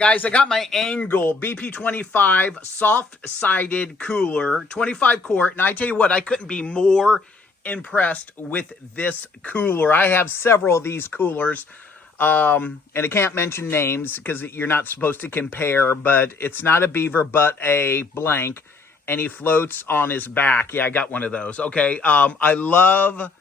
Guys, I got my Engel BP25 soft-sided cooler, 25 quart, and I tell you what, I couldn't be more impressed with this cooler. I have several of these coolers, and I can't mention names because you're not supposed to compare, but it's not a beaver, but a blank, and he floats on his back. Yeah, I got one of those. Okay, I love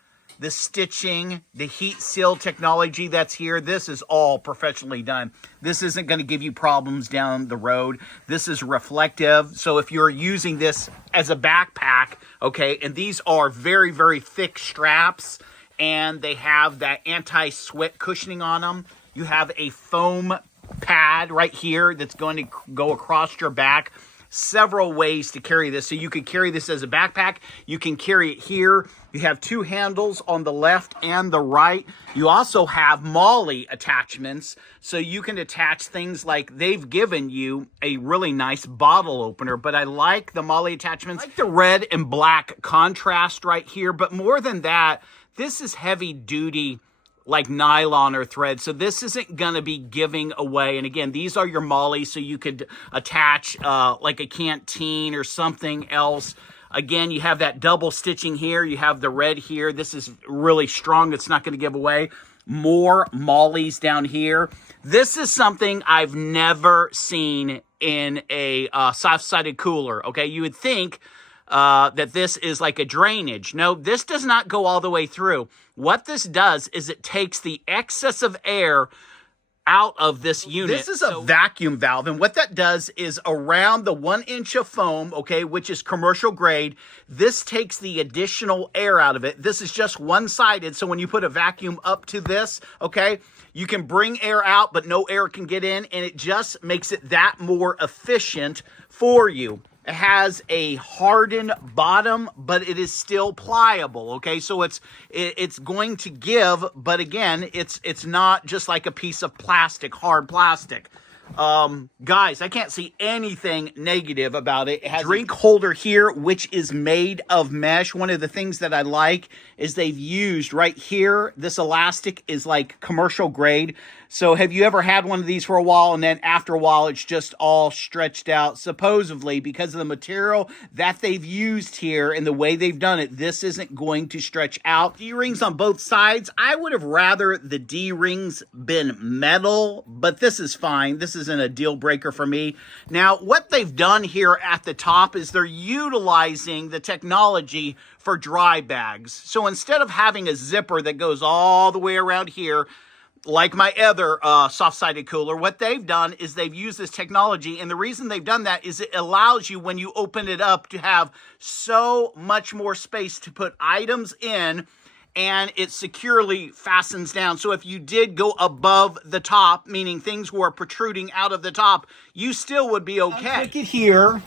the stitching, the heat seal technology that's here. This is all professionally done. This isn't going to give you problems down the road. This is reflective. So if you're using this as a backpack, okay, and these are very, very thick straps, and they have that anti-sweat cushioning on them. You have a foam pad right here that's going to go across your back. Several ways to carry this. So you could carry this as a backpack. You can carry it here. You have two handles on the left and the right. You also have MOLLE attachments. So you can attach things like they've given you a really nice bottle opener, but I like the MOLLE attachments. I like the red and black contrast right here. But more than that, this is heavy duty, like nylon or thread. So this isn't going to be giving away. And again, these are your MOLLE, so you could attach like a canteen or something else. Again, you have that double stitching here. You have the red here. This is really strong. It's not going to give away. More MOLLEs down here. This is something I've never seen in a soft-sided cooler. Okay, you would think that this is like a drainage. No, this does not go all the way through. What this does is it takes the excess of air out of this unit. This is a vacuum valve, and what that does is around the 1 inch of foam, okay, which is commercial grade, this takes the additional air out of it. This is just one-sided, so when you put a vacuum up to this, okay, you can bring air out, but no air can get in, and it just makes it that more efficient for you. It has a hardened bottom, but it is still pliable, okay? So it's going to give, but again, it's not just like a piece of plastic, hard plastic. Guys, I can't see anything negative about it. It has a drink holder here, which is made of mesh. One of the things that I like is they've used right here, this elastic is like commercial grade. So have you ever had one of these for a while, and then after a while it's just all stretched out? Supposedly, because of the material that they've used here and the way they've done it, this isn't going to stretch out. D-rings on both sides. I would have rather the D-rings been metal, but this is fine. This isn't a deal breaker for me. Now, what they've done here at the top is they're utilizing the technology for dry bags. So instead of having a zipper that goes all the way around here, like my other soft-sided cooler, what they've done is they've used this technology, and the reason they've done that is it allows you, when you open it up, to have so much more space to put items in, and it securely fastens down. So if you did go above the top, meaning things were protruding out of the top, you still would be okay. Unclick it here,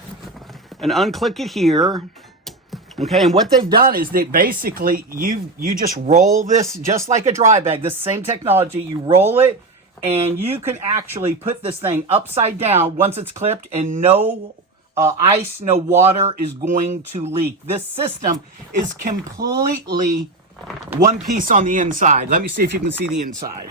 and unclick it here. Okay, and what they've done is they basically, you just roll this just like a dry bag, this same technology, you roll it, and you can actually put this thing upside down once it's clipped, and no ice, no water is going to leak. This system is completely one piece on the inside. Let me see if you can see the inside.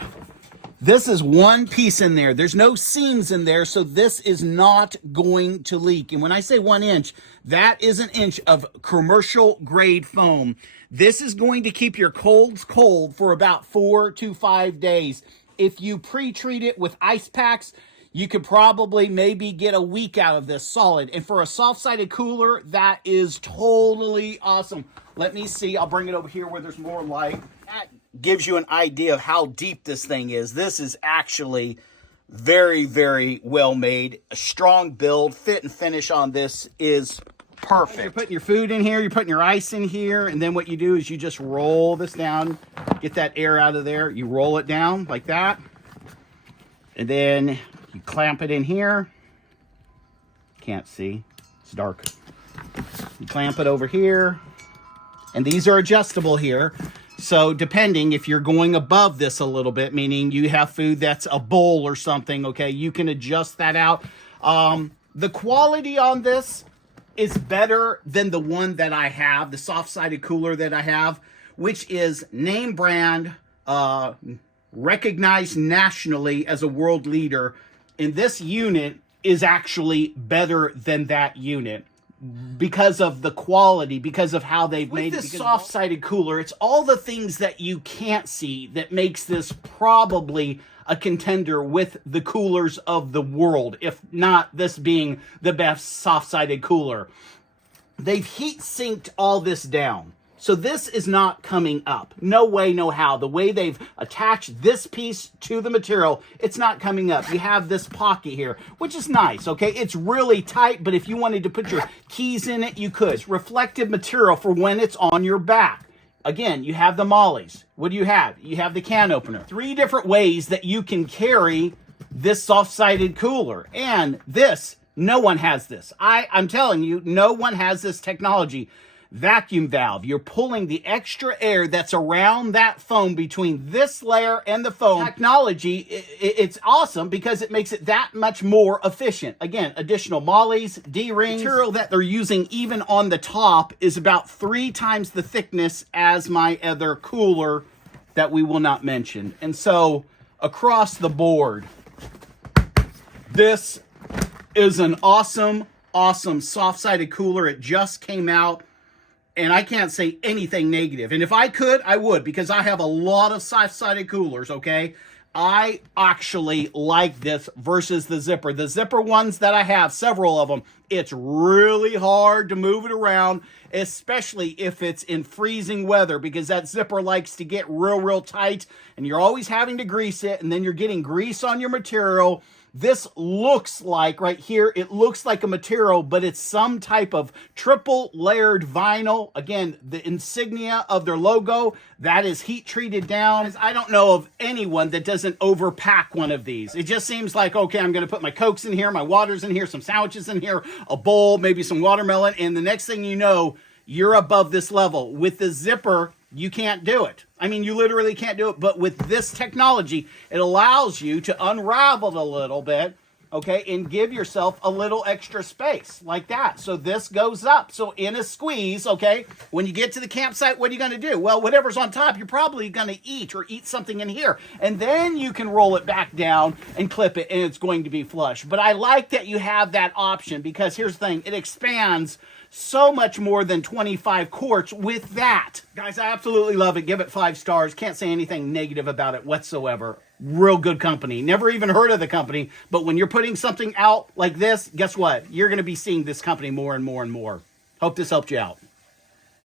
This is one piece in there. There's no seams in there, so this is not going to leak. And when I say 1 inch, that is an inch of commercial grade foam. This is going to keep your colds cold for about 4 to 5 days. If you pre-treat it with ice packs, you could probably maybe get a week out of this solid. And for a soft-sided cooler, that is totally awesome. Let me see. I'll bring it over here where there's more light. That gives you an idea of how deep this thing is. This is actually very, very well made. A strong build. Fit and finish on this is perfect. You're putting your food in here. You're putting your ice in here. And then what you do is you just roll this down. Get that air out of there. You roll it down like that. And then you clamp it in here. Can't see. It's dark. You clamp it over here. And these are adjustable here. So depending if you're going above this a little bit, meaning you have food that's a bowl or something, okay, you can adjust that out. The quality on this is better than the one that I have, the soft-sided cooler that I have, which is name brand, recognized nationally as a world leader And this unit is actually better than that unit because of the quality, because of how they've made this soft-sided cooler. It's all the things that you can't see that makes this probably a contender with the coolers of the world, if not this being the best soft-sided cooler. They've heat sinked all this down. So this is not coming up. No way, no how. The way they've attached this piece to the material, it's not coming up. You have this pocket here, which is nice, okay? It's really tight, but if you wanted to put your keys in it, you could. It's reflective material for when it's on your back. Again, you have the mollies. What do you have? You have the can opener. 3 different ways that you can carry this soft-sided cooler. And this, no one has this. I'm telling you, no one has this technology. Vacuum valve. You're pulling the extra air that's around that foam between this layer and the foam. Technology, it's awesome because it makes it that much more efficient. Again, additional mollies, D-rings. Material that they're using even on the top is about 3 times the thickness as my other cooler that we will not mention. And so, across the board, this is an awesome, awesome soft-sided cooler. It just came out. And I can't say anything negative. And if I could, I would, because I have a lot of soft-sided coolers, okay? I actually like this versus the zipper. The zipper ones that I have, several of them, it's really hard to move it around, especially if it's in freezing weather, because that zipper likes to get real, real tight, and you're always having to grease it, and then you're getting grease on your material. This looks like, right here, it looks like a material, but it's some type of triple layered vinyl. Again, the insignia of their logo, that is heat treated down. I don't know of anyone that doesn't overpack one of these. It just seems like, okay, I'm going to put my Cokes in here, my waters in here, some sandwiches in here, a bowl, maybe some watermelon, and the next thing you know, you're above this level. With the zipper, you can't do it. I mean, you literally can't do it. But with this technology, it allows you to unravel it a little bit, okay, and give yourself a little extra space like that. So this goes up. So in a squeeze, okay, when you get to the campsite, what are you going to do? Well, whatever's on top, you're probably going to eat something in here. And then you can roll it back down and clip it, and it's going to be flush. But I like that you have that option because here's the thing. It expands so much more than 25 quarts with that. Guys, I absolutely love it. Give it 5 stars. Can't say anything negative about it whatsoever. Real good company. Never even heard of the company, but when you're putting something out like this, guess what? You're going to be seeing this company more and more and more. Hope this helped you out.